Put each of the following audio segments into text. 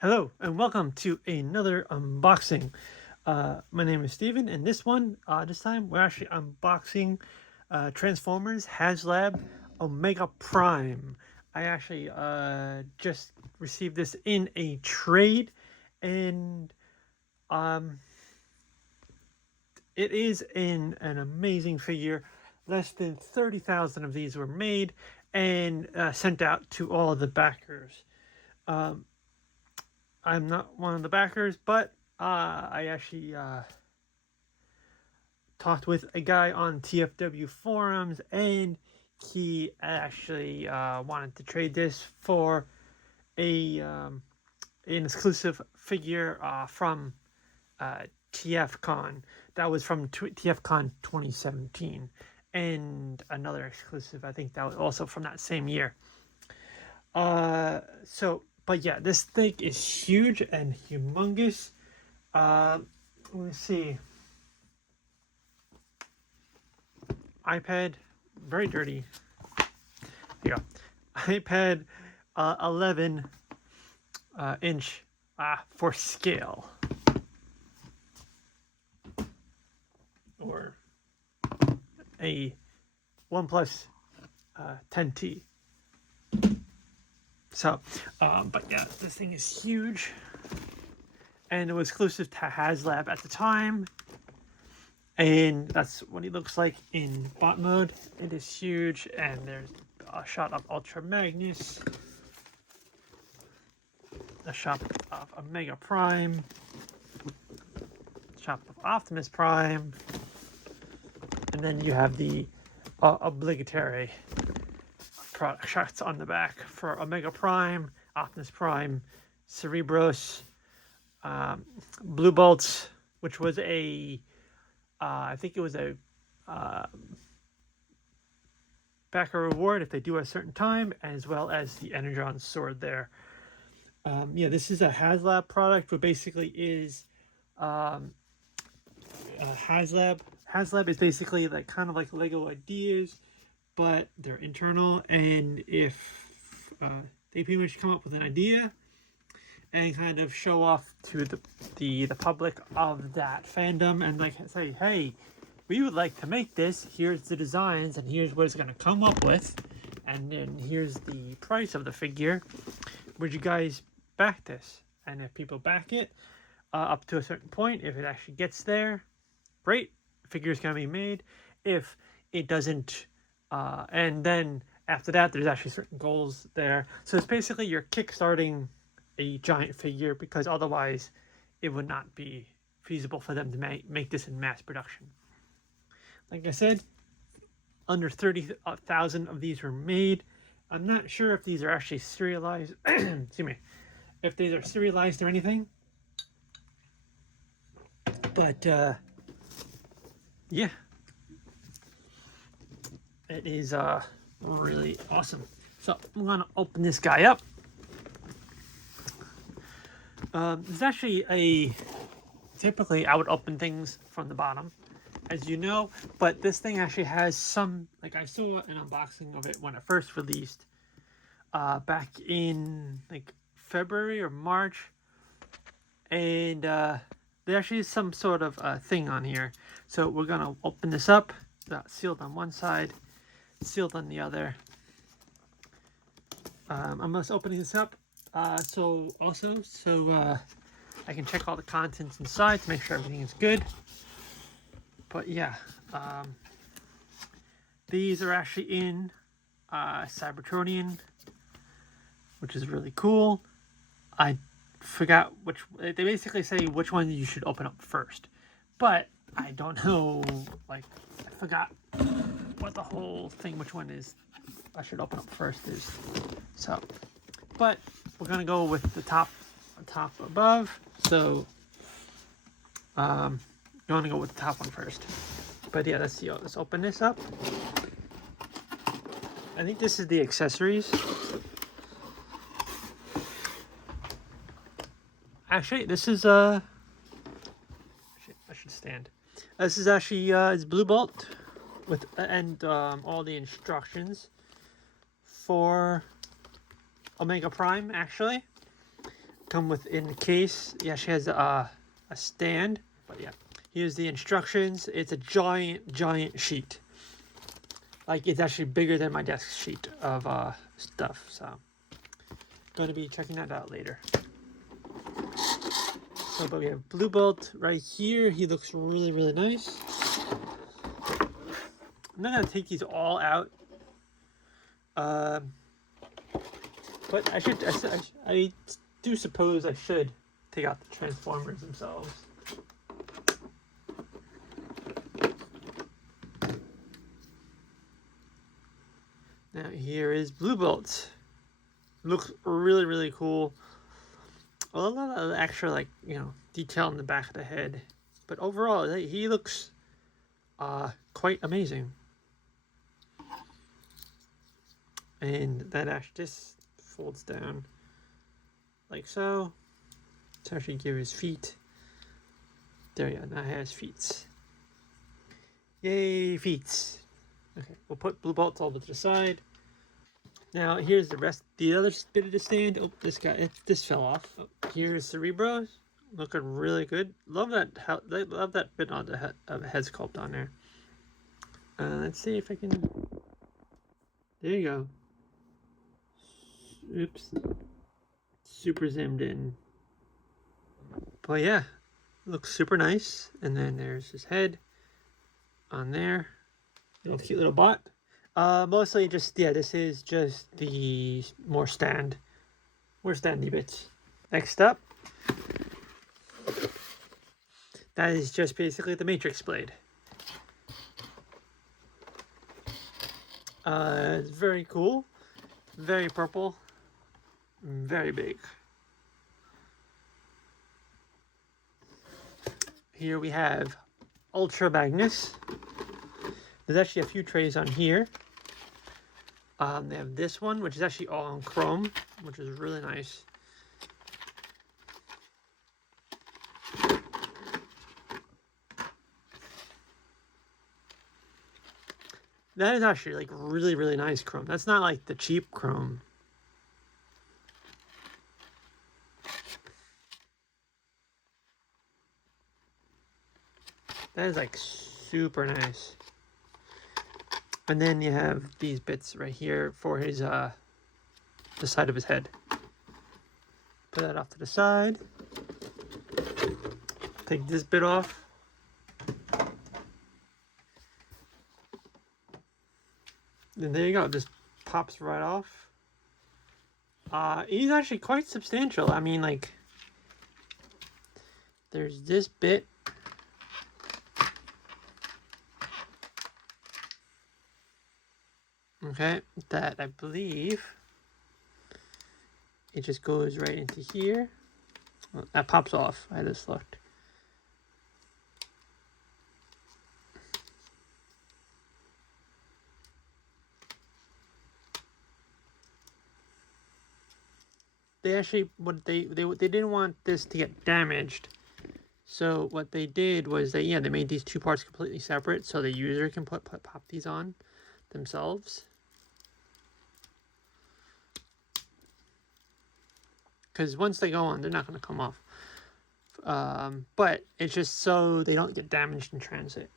Hello and welcome to another unboxing. My name is Steven, and this time we're actually unboxing Transformers HasLab Omega Prime. I actually just received this in a trade, and um, it is in an amazing figure. Less than 30,000 of these were made and sent out to all of the backers. Um, I'm not one of the backers, but I actually talked with a guy on TFW forums, and he actually wanted to trade this for a an exclusive figure from TFCon. That was from TFCon 2017, and another exclusive. I think that was also from that same year. But yeah, this thing is huge and humongous. Let's see. iPad, very dirty. Yeah, iPad 11 inch for scale, or a OnePlus 10T. So, but yeah, this thing is huge, and it was exclusive to HasLab at the time. And that's what he looks like in bot mode. It is huge, and there's a shot of Ultra Magnus, a shot of Omega Prime, a shot of Optimus Prime, and then you have the obligatory product shots on the back for Omega Prime, Optimus Prime, Cerebros, Blue Bolts, which was I think it was a backer reward if they do a certain time, as well as the Energon sword there. Yeah, this is a HasLab product, but basically is HasLab. HasLab is basically like kind of like Lego ideas, but they're internal. And if they pretty much come up with an idea and kind of show off to the public of that fandom, and like say, hey, we would like to make this. Here's the designs, and here's what it's going to come up with, and then here's the price of the figure. Would you guys back this? And if people back it up to a certain point, if it actually gets there, great, figure's going to be made. If it doesn't, and then after that, there's actually certain goals there. So it's basically you're kickstarting a giant figure, because otherwise it would not be feasible for them to make this in mass production. Like I said, under 30,000 of these were made. I'm not sure if these are actually serialized. Excuse me. If these are serialized or anything. But yeah, it is really awesome. So I'm gonna open this guy up. There's actually typically I would open things from the bottom, as you know, but this thing actually has some, like I saw an unboxing of it when it first released back in like February or March, and there actually is some sort of thing on here. So we're gonna open this up. Sealed on one side, sealed on the other. I'm just opening this up so I can check all the contents inside to make sure everything is good. But yeah, these are actually in Cybertronian, which is really cool. I forgot which, they basically say which one you should open up first, but I don't know, like, I forgot what the whole thing, which one is I should open up first is. So, but we're gonna go with the top above. So, you want to go with the top one first. But yeah, let's see. Let's open this up. I think this is the accessories. Actually, this is I should stand. This is actually it's Blue Bolt with and all the instructions for Omega Prime. Actually, come within the case. Yeah, she has a stand. But yeah, here's the instructions. It's a giant sheet. Like, it's actually bigger than my desk sheet of stuff. So, going to be checking that out later. So, but we have Blue Bolt right here. He looks really nice. I'm not going to take these all out. But I do suppose I should take out the Transformers themselves. Now here is Blue Bolt. Looks really cool. A lot of extra, like, you know, detail in the back of the head. But overall, he looks quite amazing. And that actually just folds down like so to actually give his feet. There you go, now he has feet. Yay, feet. Okay, we'll put Blue Bolts over to the side. Now here's the other bit of the stand. Oh, this fell off. Oh, here's Cerebro, looking really good. Love that bit on the head sculpt on there. Let's see if I can. There you go. Oops. Super zoomed in. But yeah, looks super nice. And then there's his head on there. Little cute little bot. Mostly just, yeah, this is just the more standy bits. Next up, that is just basically the Matrix blade. It's very cool, very purple, very big. Here we have Ultra Magnus. There's actually a few trays on here. They have this one, which is actually all in chrome, which is really nice. That is actually like really nice chrome. That's not like the cheap chrome. That is like super nice. And then you have these bits right here for his the side of his head. Put that off to the side. Take this bit off. And there you go, it just pops right off. He's actually quite substantial. I mean, like, there's this bit. Okay, that I believe it just goes right into here. Well, that pops off. I just looked. They actually, they didn't want this to get damaged, so what they did was they made these two parts completely separate, so the user can pop these on themselves. Because once they go on, they're not going to come off. But it's just so they don't get damaged in transit.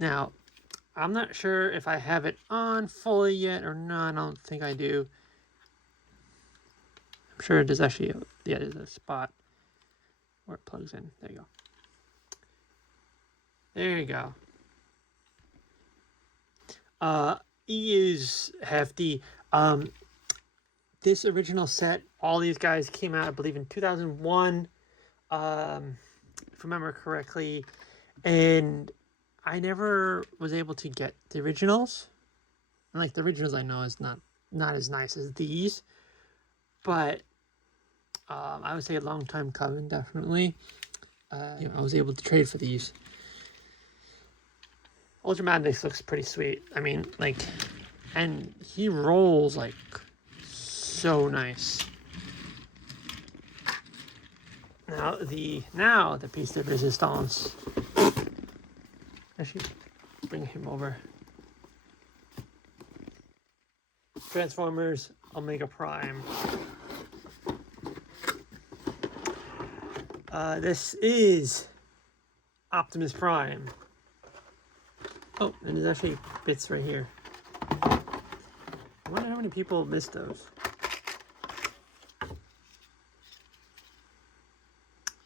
Now, I'm not sure if I have it on fully yet or not. I don't think I do. I'm sure there's actually, there's a spot where it plugs in. There you go. There you go. He is hefty. This original set, all these guys came out, I believe, in 2001, if I remember correctly, and I never was able to get the originals. And like the originals, I know is not as nice as these, but I would say a longtime coven, definitely. I was able to trade for these. Ultra Magnus looks pretty sweet. I mean, like, and he rolls like so nice. Now the piece de resistance. Actually, bring him over. Transformers Omega Prime. This is Optimus Prime. Oh, and there's actually bits right here. I wonder how many people missed those.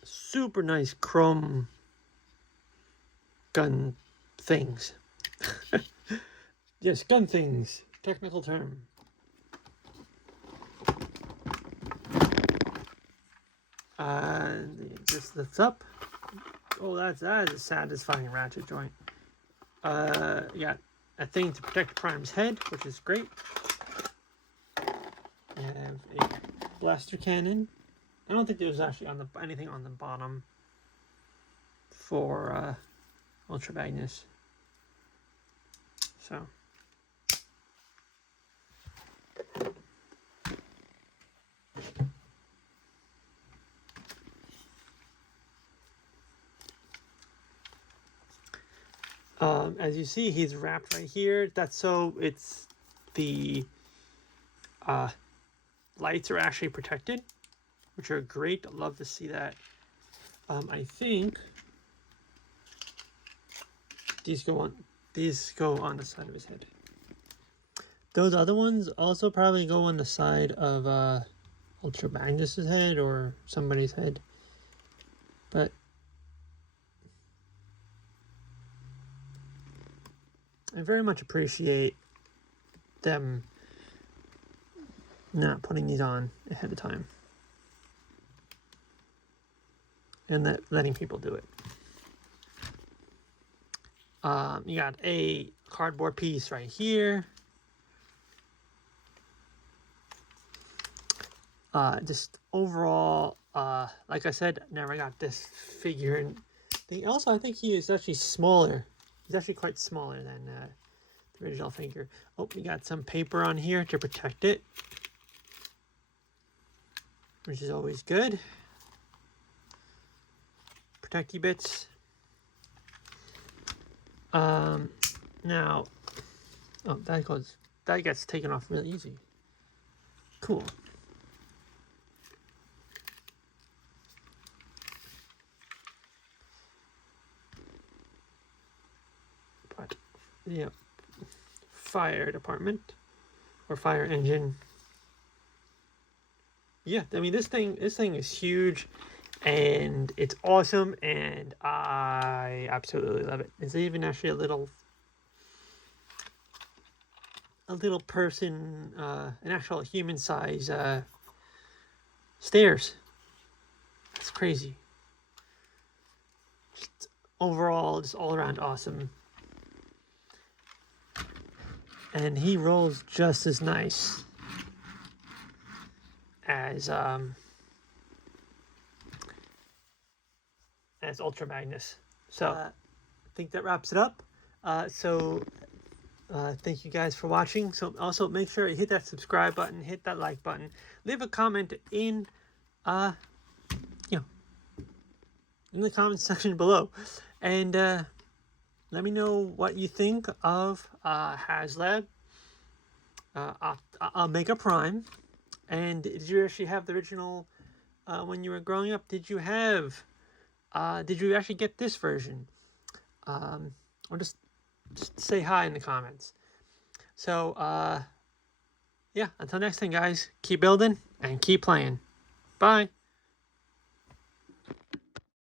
Super nice chrome gun things. Yes, gun things. Technical term. This lifts up. Oh, that is a satisfying ratchet joint. You got a thing to protect Prime's head, which is great. You have a blaster cannon. I don't think there's actually anything on the bottom for Ultra Magnus. So. As you see, he's wrapped right here. That's so it's the lights are actually protected, which are great. I love to see that. I think these go on the side of his head. Those other ones also probably go on the side of Ultra Magnus's head or somebody's head. But I very much appreciate them not putting these on ahead of time and letting people do it. You got a cardboard piece right here. Just overall, like I said, never got this figure. And also, I think he is actually smaller. He's actually quite smaller than the original figure. Oh, we got some paper on here to protect it, which is always good. Protecty bits. Now, oh, that gets taken off really easy. Cool. But yeah, fire department or fire engine. Yeah, I mean this thing is huge. And it's awesome, and I absolutely love it. It's even actually a little person, an actual human size stairs. That's crazy. Just overall, just all around awesome. And he rolls just as nice as Ultra Magnus. So I think that wraps it up. Thank you guys for watching. So also make sure you hit that subscribe button, hit that like button, leave a comment in in the comment section below, and let me know what you think of HasLab Omega Prime. And did you actually have the original when you were growing up? Did you actually get this version? Or just say hi in the comments. So, yeah, until next time, guys, keep building and keep playing. Bye.